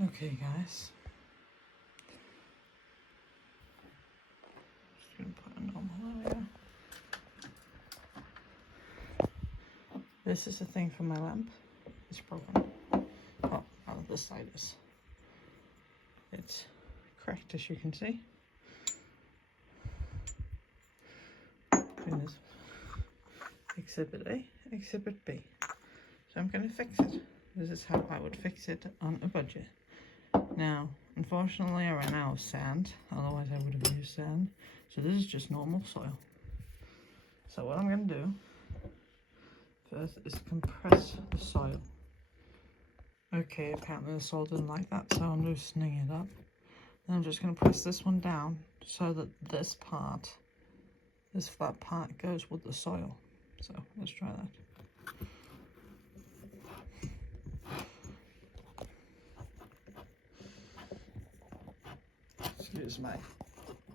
Okay guys, just gonna put a normal area. This is the thing for my lamp. It's broken. Oh, this side is. It's cracked, as you can see. Doing this. Exhibit A, Exhibit B. So I'm gonna fix it. This is how I would fix it on a budget. Now, unfortunately, I ran out of sand. Otherwise, I would have used sand. So this is just normal soil. So what I'm gonna do first is compress the soil. Okay, apparently the soil didn't like that, so I'm loosening it up. Then I'm just going to press this one down so that this flat part goes with the soil. So let's try that. Excuse my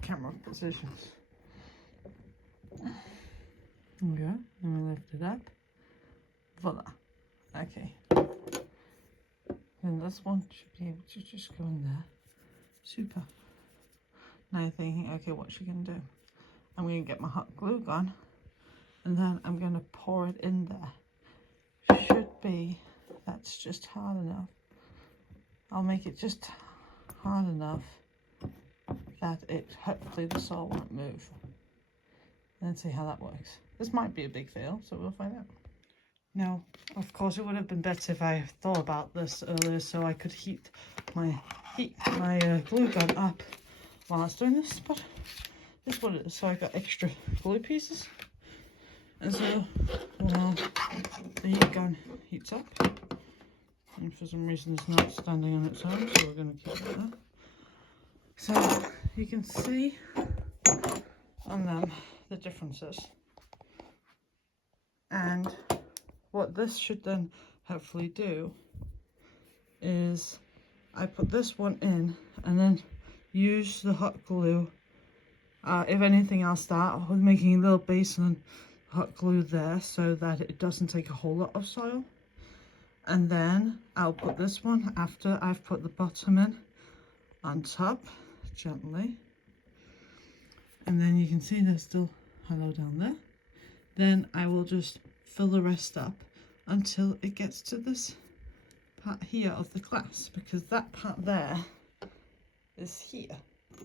camera positions. There we go. Then we lift it up. Voila. Okay. And this one should be able to just go in there. Super. Now you're thinking, okay, what's she going to do? I'm going to get my hot glue gun and then I'm going to pour it in there. Should be, that's just hard enough. I'll make it just hard enough that hopefully the soil won't move. And then see how that works. This might be a big fail, so we'll find out. Now, of course, it would have been better if I thought about this earlier so I could heat my glue gun up while I was doing this, but this is what it is. So I got extra glue pieces, and so while the heat gun heats up, and for some reason it's not standing on its own, so we're going to keep it there. So you can see on them the differences, and what this should then hopefully do is I put this one in and then use the hot glue. If anything, I'll start with making a little base and hot glue there so that it doesn't take a whole lot of soil. And then I'll put this one after I've put the bottom in on top, gently. And then you can see there's still hollow down there. Then I will just fill the rest up until it gets to this part here of the glass, because that part there is here.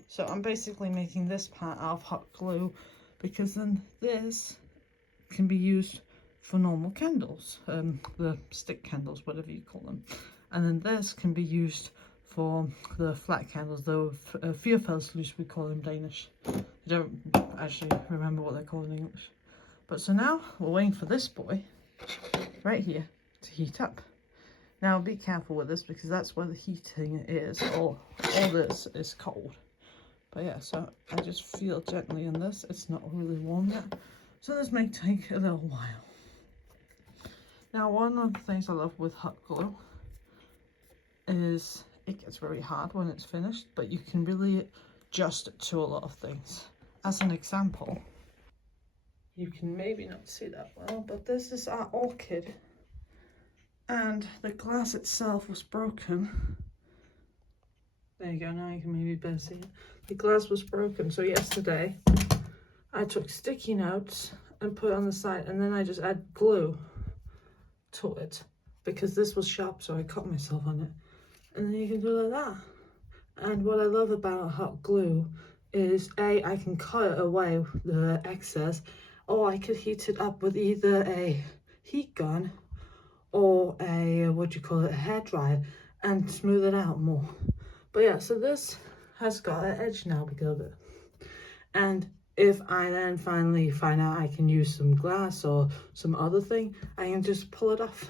So I'm basically making this part out of hot glue, because then this can be used for normal candles, the stick candles, whatever you call them, and then this can be used for the flat candles, the vuurpijlsluis we call them in Danish. I don't actually remember what they're called in English. But so now we're waiting for this boy right here to heat up. Now be careful with this, because that's where the heating is, or all this is cold. But yeah, so I just feel gently in this. It's not really warm yet, so this may take a little while. Now, one of the things I love with hot glue is it gets very hard when it's finished, but you can really adjust it to a lot of things. As an example, you can maybe not see that well, but this is our orchid, and the glass itself was broken. There you go, now you can maybe better see it. The glass was broken, so yesterday I took sticky notes and put it on the side, and then I just add glue to it, because this was sharp, so I cut myself on it. And then you can do like that. And what I love about hot glue is I can cut away the excess, or I could heat it up with either a heat gun or a a hairdryer and smooth it out more. But yeah, so this has got an edge now because of it. And if I then finally find out I can use some glass or some other thing, I can just pull it off.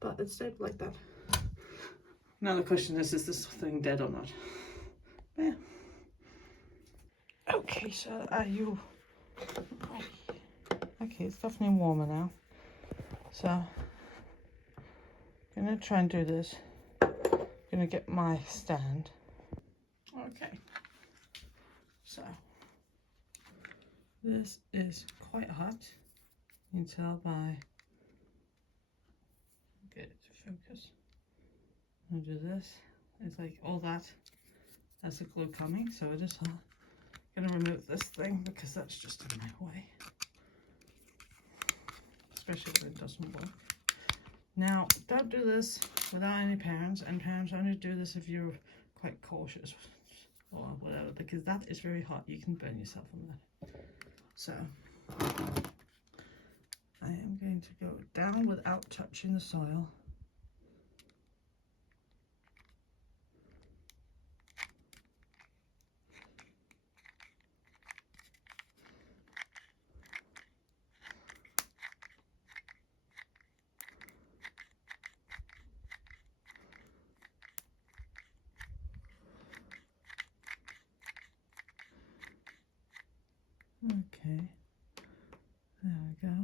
But it's dead like that. Now the question is this thing dead or not? Yeah. Okay, so are you ready? Okay, it's definitely warmer now. So I'm gonna try and do this. Gonna get my stand. Okay. So this is quite hot. You can tell by, get it to focus. I'll do this It's like all that has the glue coming, so I just gonna remove this thing because that's just in my way, especially when it doesn't work. Now, don't do this without any parents, and parents only do this if you're quite cautious or whatever, because that is very hot. You can burn yourself on that. So I am going to go down without touching the soil. Okay, there we go.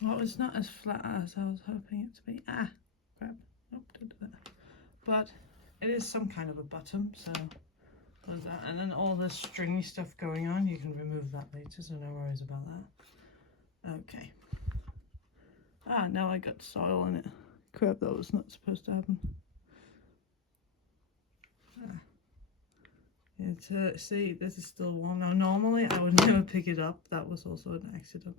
Well, it's not as flat as I was hoping it to be. Ah, crap. Nope, didn't do that. But it is some kind of a bottom, so there's that. And then all this stringy stuff going on, you can remove that later, so no worries about that. Okay. Ah, now I got soil in it. Crap, that was not supposed to happen. See, this is still one. Now, normally I would never pick it up. That was also an accident.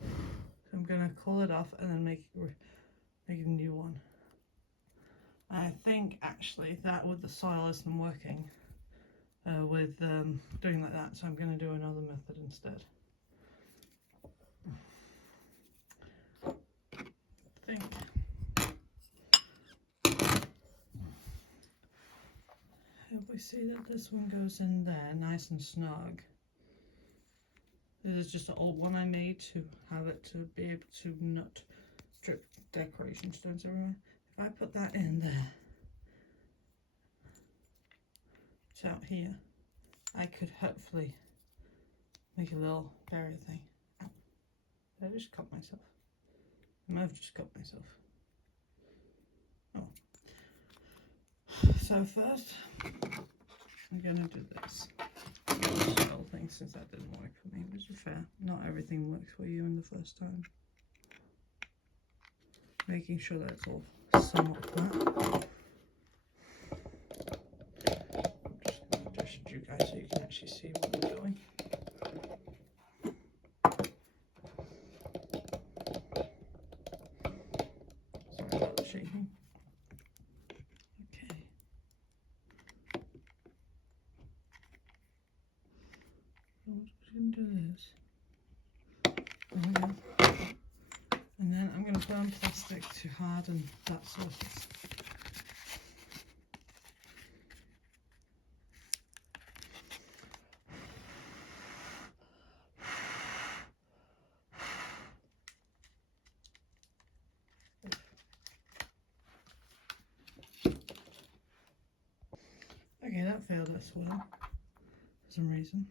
So I'm gonna cool it off and then make a new one. I think actually that with the soil isn't working with doing like that, so I'm gonna do another method instead. I think. If we see that this one goes in there nice and snug. This is just an old one I made to have it to be able to not drip decoration stones everywhere. If I put that in there, so out here, I could hopefully make a little barrier thing. Ow. Did I just cut myself? I might have just cut myself. Oh. So first, I'm gonna do this soil thing since that didn't work for me, which is fair. Not everything works for you in the first time. Making sure that it's all somewhat flat. I'm just going to adjust you guys so you can actually see where I'm going. Sorry about the shaking. Okay. I'm just going to do this. There we go. And then I'm going to burn plastic to harden that surface. Okay, that failed as well for some reason.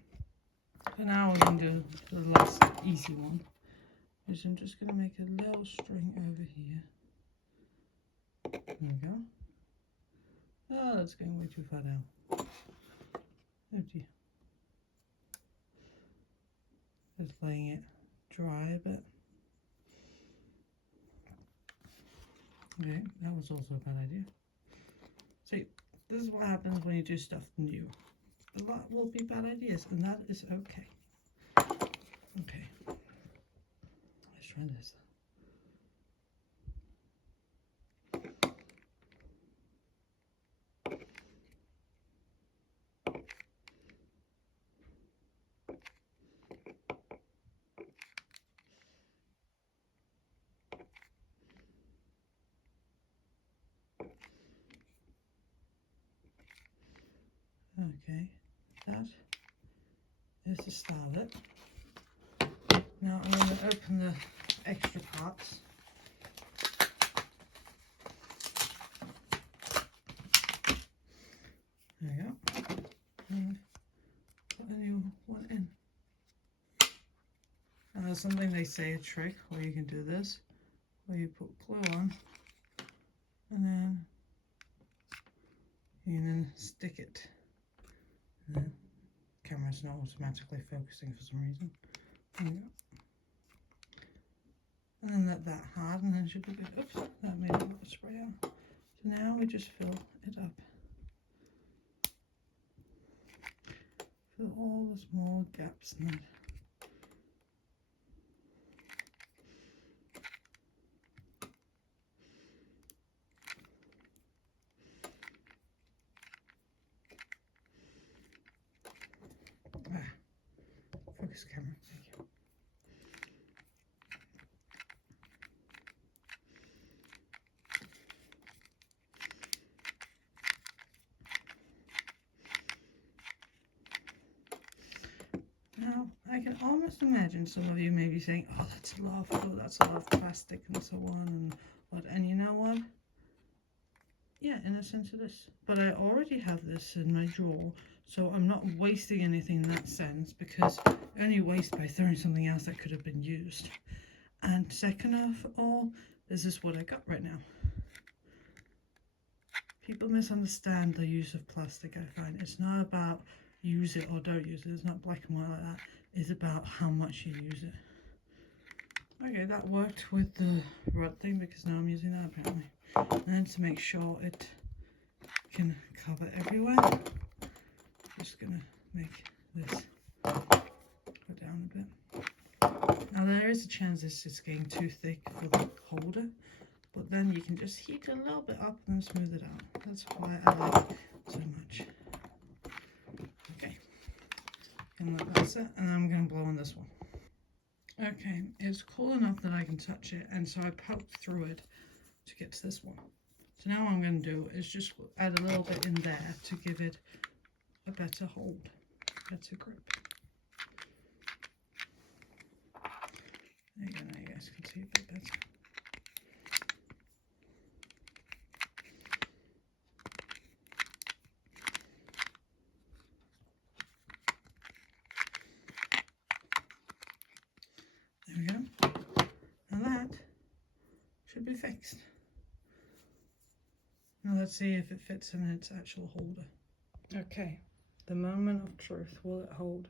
So now we're going to do the last easy one. Is I'm just going to make a little string over here. There we go. Oh, that's going way too far down. Oh dear. Just letting it dry a bit. Okay, that was also a bad idea. See, this is what happens when you do stuff new. A lot will be bad ideas, and that is okay. Okay, let's try this. Okay, that is the start of it. Now I'm going to open the extra parts. There we go. And put a new one in. Now there's something they say, a trick, where you can do this, where you put glue on, and then you can then stick it. And the camera's not automatically focusing for some reason. There you go. and then let that harden, and then it should be good. Oops, that made a lot of spray out. So now we just fill it up. Fill all the small gaps in it. Focus camera, thank you. Now, I can almost imagine some of you may be saying, oh, that's a lot of plastic and so on, and what, and you know what? Yeah, in a sense it is. But I already have this in my drawer, so I'm not wasting anything in that sense, because I only waste by throwing something else that could have been used. And second of all, this is what I got right now. People misunderstand the use of plastic, I find. It's not about use it or don't use it. It's not black and white like that. It's about how much you use it. Okay, that worked with the rod thing, because now I'm using that apparently. And then to make sure it can cover everywhere, I'm just gonna make this go down a bit. Now there is a chance this is getting too thick for the holder, but then you can just heat it a little bit up and smooth it out. That's why I like it so much. Okay, and let that set, and I'm gonna blow on this one. Okay, it's cool enough that I can touch it, and so I poked through it to get to this one. So now what I'm going to do is just add a little bit in there to give it a better hold, better grip. There you go, now you guys can see a bit better. There we go. Now that should be fixed. Now let's see if it fits in its actual holder. Okay, the moment of truth. Will it hold?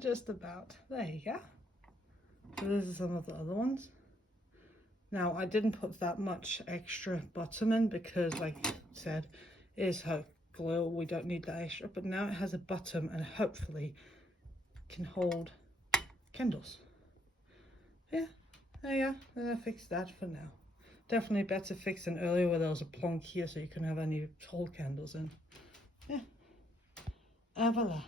Just about. There you go. So this is some of the other ones. Now I didn't put that much extra bottom in because, like I said, it is hot glue. We don't need that extra, but now it has a bottom and hopefully can hold candles. Yeah, there you go. Then I fixed that for now. Definitely better fix than earlier where there was a plonk here so you couldn't have any whole candles in. Yeah. And voila.